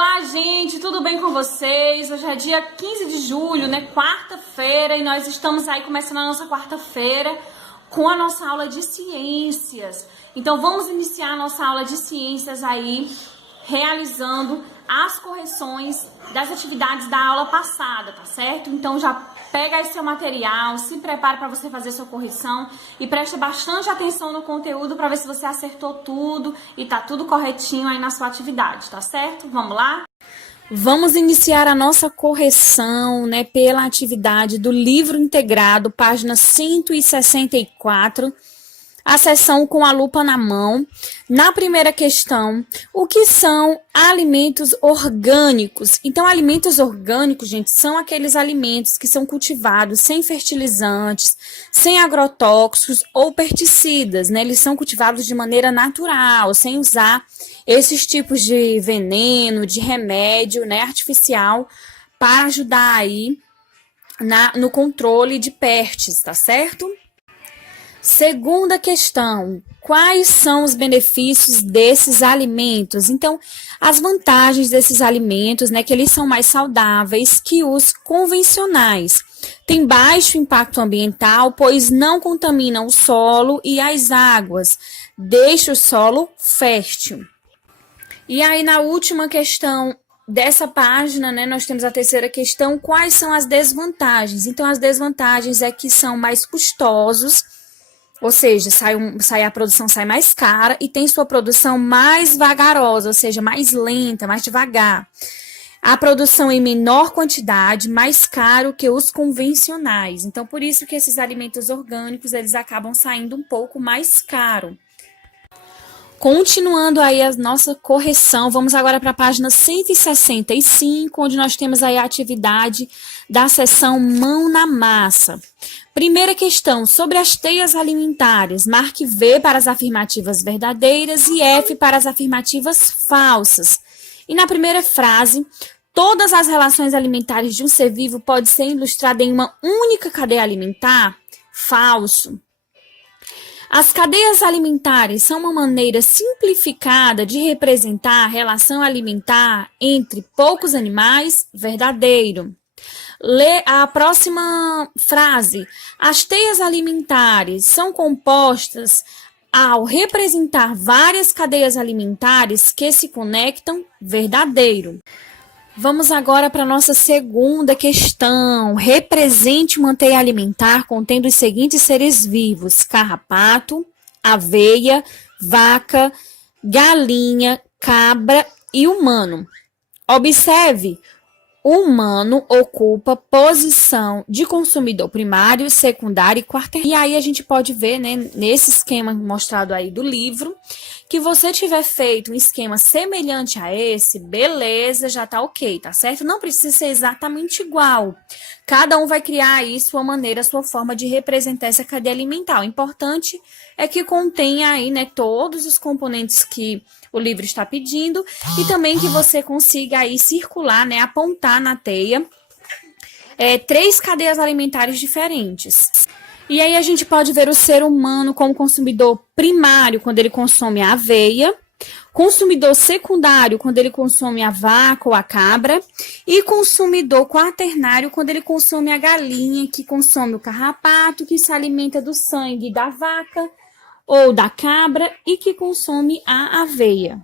Olá, gente, tudo bem com vocês? Hoje é dia 15 de julho, né? Quarta-feira, e nós estamos aí começando a nossa quarta-feira com a nossa aula de ciências. Então, vamos iniciar a nossa aula de ciências aí, realizando as correções das atividades da aula passada, tá certo? Então, já pega aí seu material, se prepara para você fazer sua correção e preste bastante atenção no conteúdo para ver se você acertou tudo e tá tudo corretinho aí na sua atividade, tá certo? Vamos lá? Vamos iniciar a nossa correção, né, pela atividade do livro integrado, página 164, a seção com a lupa na mão. Na primeira questão, o que são alimentos orgânicos? Então, alimentos orgânicos, gente, são aqueles alimentos que são cultivados sem fertilizantes, sem agrotóxicos ou pesticidas, né? Eles são cultivados de maneira natural, sem usar esses tipos de veneno, de remédio, né, artificial, para ajudar aí no controle de pestes, tá certo? Segunda questão, quais são os benefícios desses alimentos? Então, as vantagens desses alimentos, né, que eles são mais saudáveis que os convencionais. Tem baixo impacto ambiental, pois não contaminam o solo e as águas, deixa o solo fértil. E aí, na última questão dessa página, né, nós temos a terceira questão, quais são as desvantagens? Então, as desvantagens é que são mais custosos, ou seja, a produção sai mais cara e tem sua produção mais vagarosa, ou seja, mais lenta, mais devagar. A produção em menor quantidade, mais caro que os convencionais. Então, por isso que esses alimentos orgânicos, eles acabam saindo um pouco mais caro. Continuando aí a nossa correção, vamos agora para a página 165, onde nós temos aí a atividade da seção mão na massa. Primeira questão, sobre as teias alimentares, marque V para as afirmativas verdadeiras e F para as afirmativas falsas. E na primeira frase, todas as relações alimentares de um ser vivo podem ser ilustradas em uma única cadeia alimentar? Falso. As cadeias alimentares são uma maneira simplificada de representar a relação alimentar entre poucos animais? Verdadeiro. Lê a próxima frase. As teias alimentares são compostas ao representar várias cadeias alimentares que se conectam? Verdadeiro. Vamos agora para a nossa segunda questão. Represente uma teia alimentar contendo os seguintes seres vivos: carrapato, aveia, vaca, galinha, cabra e humano. Observe, o humano ocupa posição de consumidor primário, secundário e quaternário. E aí a gente pode ver, né, nesse esquema mostrado aí do livro, que você tiver feito um esquema semelhante a esse, beleza, já tá ok, tá certo? Não precisa ser exatamente igual. Cada um vai criar aí sua maneira, sua forma de representar essa cadeia alimentar. O importante é que contenha aí, né, todos os componentes que o livro está pedindo e também que você consiga aí circular, né, apontar na teia 3 cadeias alimentares diferentes. E aí a gente pode ver o ser humano como consumidor primário quando ele consome a aveia, consumidor secundário quando ele consome a vaca ou a cabra e consumidor quaternário quando ele consome a galinha, que consome o carrapato, que se alimenta do sangue da vaca ou da cabra e que consome a aveia.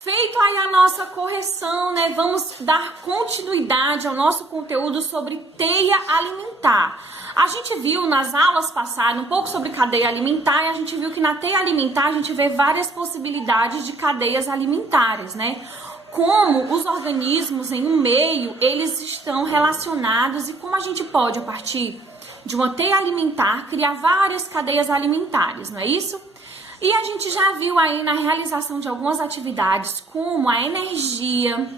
Feito aí a nossa correção, né? Vamos dar continuidade ao nosso conteúdo sobre teia alimentar. A gente viu nas aulas passadas um pouco sobre cadeia alimentar e a gente viu que na teia alimentar a gente vê várias possibilidades de cadeias alimentares, né? Como os organismos em um meio, eles estão relacionados e como a gente pode, a partir de uma teia alimentar, criar várias cadeias alimentares, não é isso? E a gente já viu aí na realização de algumas atividades como a energia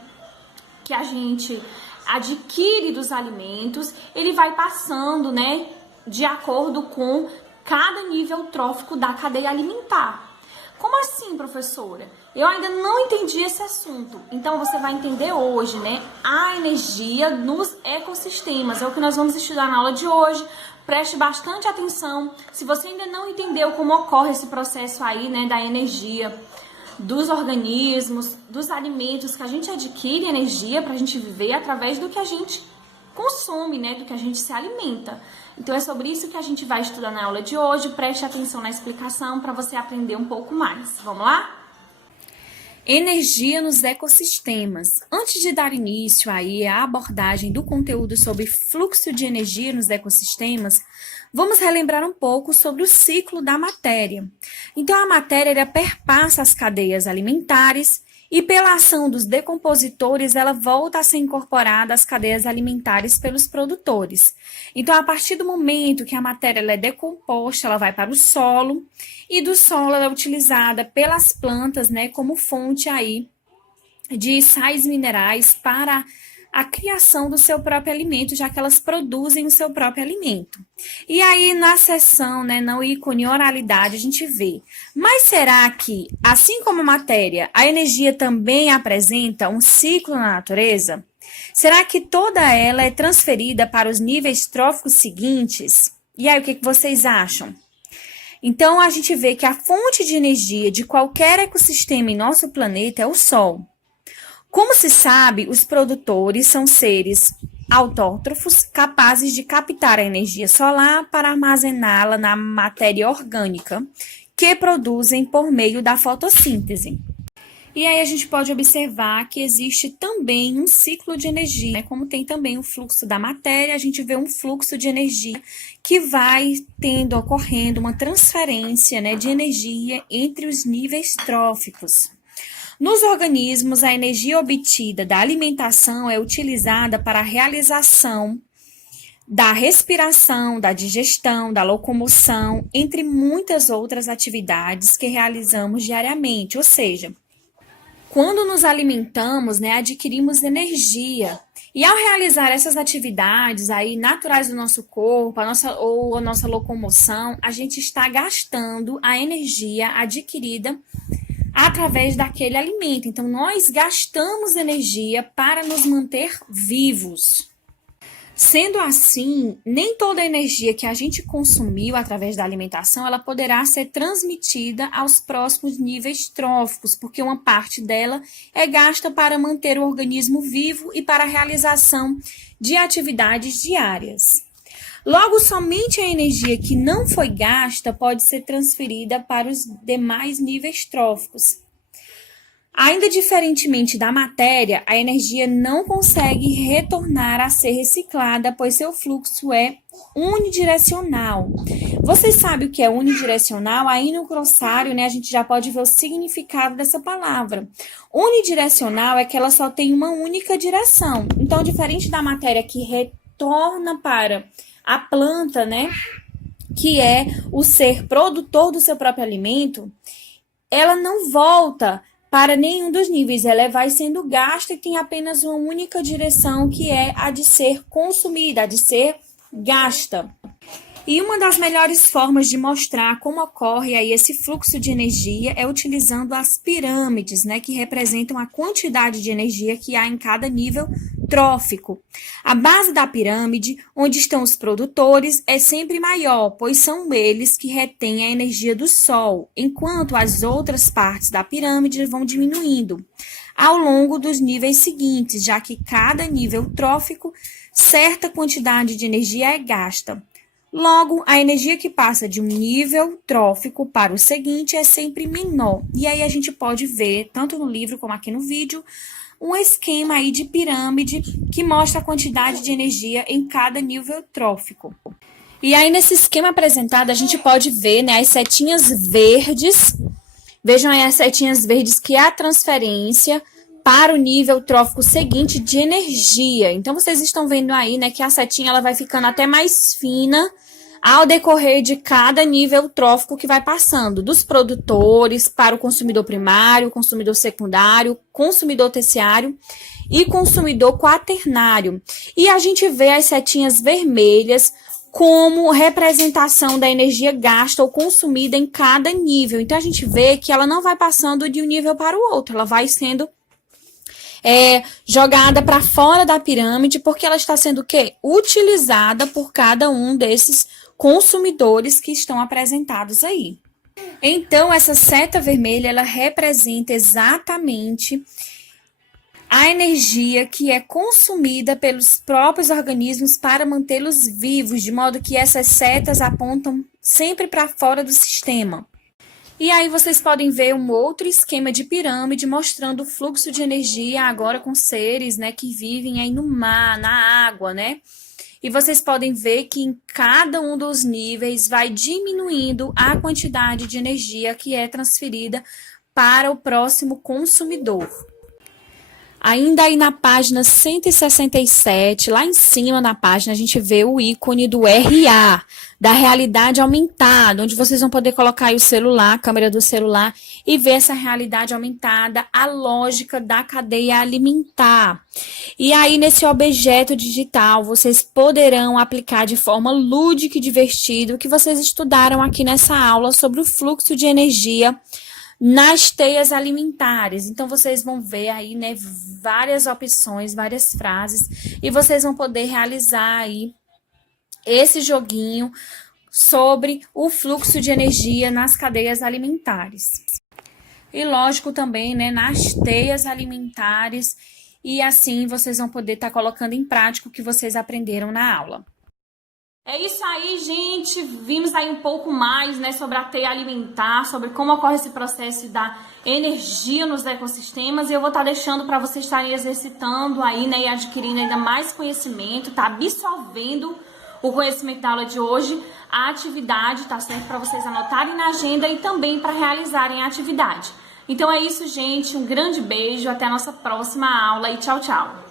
que a gente adquire dos alimentos, ele vai passando, né, de acordo com cada nível trófico da cadeia alimentar. Como assim, professora? Eu ainda não entendi esse assunto. Então, você vai entender hoje, né, a energia nos ecossistemas. É o que nós vamos estudar na aula de hoje. Preste bastante atenção. Se você ainda não entendeu como ocorre esse processo aí, né, da energia dos organismos, dos alimentos que a gente adquire energia para a gente viver através do que a gente consome, né? Do que a gente se alimenta. Então é sobre isso que a gente vai estudar na aula de hoje. Preste atenção na explicação para você aprender um pouco mais. Vamos lá? Energia nos ecossistemas. Antes de dar início aí à abordagem do conteúdo sobre fluxo de energia nos ecossistemas, vamos relembrar um pouco sobre o ciclo da matéria. Então, a matéria perpassa as cadeias alimentares e, pela ação dos decompositores, ela volta a ser incorporada às cadeias alimentares pelos produtores. Então, a partir do momento que a matéria ela é decomposta, ela vai para o solo, e do solo ela é utilizada pelas plantas, né, como fonte aí de sais minerais para a criação do seu próprio alimento, já que elas produzem o seu próprio alimento. E aí, na seção, né, no ícone oralidade, a gente vê. Mas será que, assim como a matéria, a energia também apresenta um ciclo na natureza? Será que toda ela é transferida para os níveis tróficos seguintes? E aí, o que vocês acham? Então, a gente vê que a fonte de energia de qualquer ecossistema em nosso planeta é o Sol. Como se sabe, os produtores são seres autótrofos capazes de captar a energia solar para armazená-la na matéria orgânica, que produzem por meio da fotossíntese. E aí a gente pode observar que existe também um ciclo de energia, né? Como tem também o fluxo da matéria, a gente vê um fluxo de energia que vai ocorrendo uma transferência, né, de energia entre os níveis tróficos. Nos organismos, a energia obtida da alimentação é utilizada para a realização da respiração, da digestão, da locomoção, entre muitas outras atividades que realizamos diariamente. Ou seja, quando nos alimentamos, né, adquirimos energia. E ao realizar essas atividades aí naturais do nosso corpo, a nossa locomoção, a gente está gastando a energia adquirida através daquele alimento. Então, nós gastamos energia para nos manter vivos. Sendo assim, nem toda a energia que a gente consumiu através da alimentação, ela poderá ser transmitida aos próximos níveis tróficos, porque uma parte dela é gasta para manter o organismo vivo e para a realização de atividades diárias. Logo, somente a energia que não foi gasta pode ser transferida para os demais níveis tróficos. Ainda diferentemente da matéria, a energia não consegue retornar a ser reciclada, pois seu fluxo é unidirecional. Vocês sabem o que é unidirecional? Aí no glossário, né, a gente já pode ver o significado dessa palavra. Unidirecional é que ela só tem uma única direção. Então, diferente da matéria que retorna para a planta, né, que é o ser produtor do seu próprio alimento, ela não volta para nenhum dos níveis, ela vai sendo gasta e tem apenas uma única direção, que é a de ser consumida, a de ser gasta. E uma das melhores formas de mostrar como ocorre aí esse fluxo de energia é utilizando as pirâmides, né, que representam a quantidade de energia que há em cada nível trófico. A base da pirâmide, onde estão os produtores, é sempre maior, pois são eles que retêm a energia do Sol, enquanto as outras partes da pirâmide vão diminuindo ao longo dos níveis seguintes, já que cada nível trófico, certa quantidade de energia é gasta. Logo, a energia que passa de um nível trófico para o seguinte é sempre menor. E aí a gente pode ver, tanto no livro como aqui no vídeo, um esquema aí de pirâmide que mostra a quantidade de energia em cada nível trófico. E aí nesse esquema apresentado a gente pode ver, né, as setinhas verdes. Vejam aí as setinhas verdes, que é a transferência para o nível trófico seguinte de energia. Então, vocês estão vendo aí, né, que a setinha ela vai ficando até mais fina ao decorrer de cada nível trófico que vai passando, dos produtores para o consumidor primário, consumidor secundário, consumidor terciário e consumidor quaternário. E a gente vê as setinhas vermelhas como representação da energia gasta ou consumida em cada nível. Então, a gente vê que ela não vai passando de um nível para o outro, ela vai sendo jogada para fora da pirâmide, porque ela está sendo o quê? Utilizada por cada um desses consumidores que estão apresentados aí. Então, essa seta vermelha, ela representa exatamente a energia que é consumida pelos próprios organismos para mantê-los vivos, de modo que essas setas apontam sempre para fora do sistema. E aí vocês podem ver um outro esquema de pirâmide mostrando o fluxo de energia agora com seres, né, que vivem aí no mar, na água, né? E vocês podem ver que em cada um dos níveis vai diminuindo a quantidade de energia que é transferida para o próximo consumidor. Ainda aí na página 167, lá em cima na página, a gente vê o ícone do RA, da realidade aumentada, onde vocês vão poder colocar aí o celular, a câmera do celular, e ver essa realidade aumentada, a lógica da cadeia alimentar. E aí, nesse objeto digital, vocês poderão aplicar de forma lúdica e divertida o que vocês estudaram aqui nessa aula sobre o fluxo de energia nas teias alimentares. Então, vocês vão ver aí, né, várias opções, várias frases, e vocês vão poder realizar aí esse joguinho sobre o fluxo de energia nas cadeias alimentares. E lógico também, né, nas teias alimentares, e assim vocês vão poder estar colocando em prática o que vocês aprenderam na aula. É isso aí, gente. Vimos aí um pouco mais, né, sobre a teia alimentar, sobre como ocorre esse processo da energia nos ecossistemas. E eu vou estar deixando para vocês estarem exercitando aí, né, e adquirindo ainda mais conhecimento, tá absorvendo o conhecimento da aula de hoje, a atividade, tá certo? Para vocês anotarem na agenda e também para realizarem a atividade. Então é isso, gente. Um grande beijo. Até a nossa próxima aula e tchau, tchau.